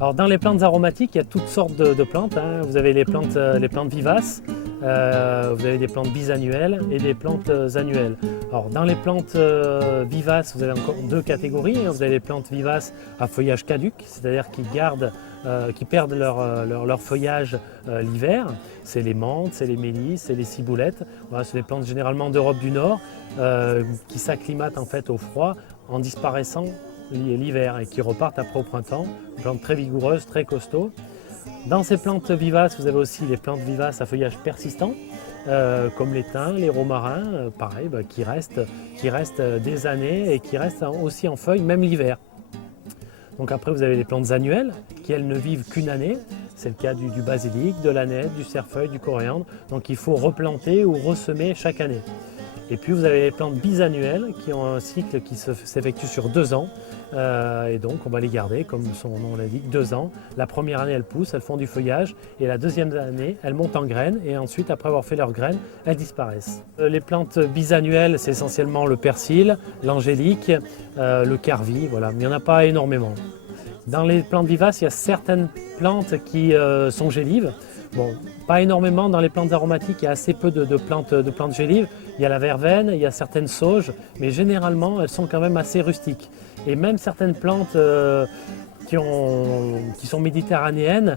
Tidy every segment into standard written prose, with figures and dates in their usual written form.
Alors dans les plantes aromatiques, il y a toutes sortes de plantes, hein. Vous avez les plantes vivaces, vous avez des plantes bisannuelles et des plantes annuelles. Alors dans les plantes vivaces, vous avez encore deux catégories, hein. Vous avez les plantes vivaces à feuillage caduc, c'est-à-dire qui perdent leur feuillage l'hiver. C'est les menthes, c'est les mélisses, c'est les ciboulettes. Voilà, c'est des plantes généralement d'Europe du Nord qui s'acclimatent en fait au froid en disparaissant l'hiver et qui repartent après au printemps. Des plantes très vigoureuses, très costauds. Dans ces plantes vivaces, vous avez aussi les plantes vivaces à feuillage persistant, comme les thym, les romarins, pareil, qui restent des années et qui restent aussi en feuilles, même l'hiver. Donc après, vous avez les plantes annuelles, qui elles ne vivent qu'une année. C'est le cas du basilic, de l'aneth, du cerfeuil, du coriandre. Donc il faut replanter ou ressemer chaque année. Et puis vous avez les plantes bisannuelles qui ont un cycle qui s'effectue sur 2 ans. Et donc on va les garder, comme son nom l'indique, 2 ans. La première année, elles poussent, elles font du feuillage. Et la deuxième année, elles montent en graines. Et ensuite, après avoir fait leurs graines, elles disparaissent. Les plantes bisannuelles, c'est essentiellement le persil, l'angélique, le carvi. Voilà. Mais il n'y en a pas énormément. Dans les plantes vivaces, il y a certaines plantes qui sont gélives. Bon, pas énormément dans les plantes aromatiques, il y a assez peu de plantes gélives. Il y a la verveine, il y a certaines sauges, mais généralement elles sont quand même assez rustiques. Et même certaines plantes qui sont méditerranéennes,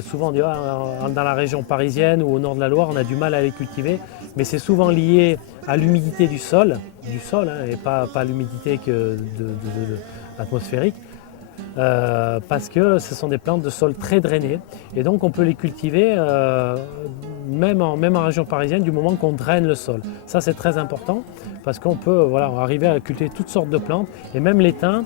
souvent on dit, dans la région parisienne ou au nord de la Loire, on a du mal à les cultiver, mais c'est souvent lié à l'humidité du sol, hein, et pas à l'humidité atmosphérique. Parce que ce sont des plantes de sol très drainé et donc on peut les cultiver même en région parisienne du moment qu'on draine le sol. Ça c'est très important parce qu'on peut arriver à cultiver toutes sortes de plantes et même les thym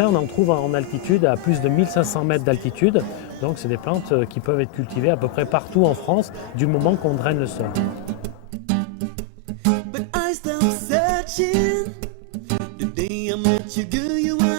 on en trouve en altitude à plus de 1500 mètres d'altitude. Donc c'est des plantes qui peuvent être cultivées à peu près partout en France du moment qu'on draine le sol. But I stopped searching the day I met you, girl. You were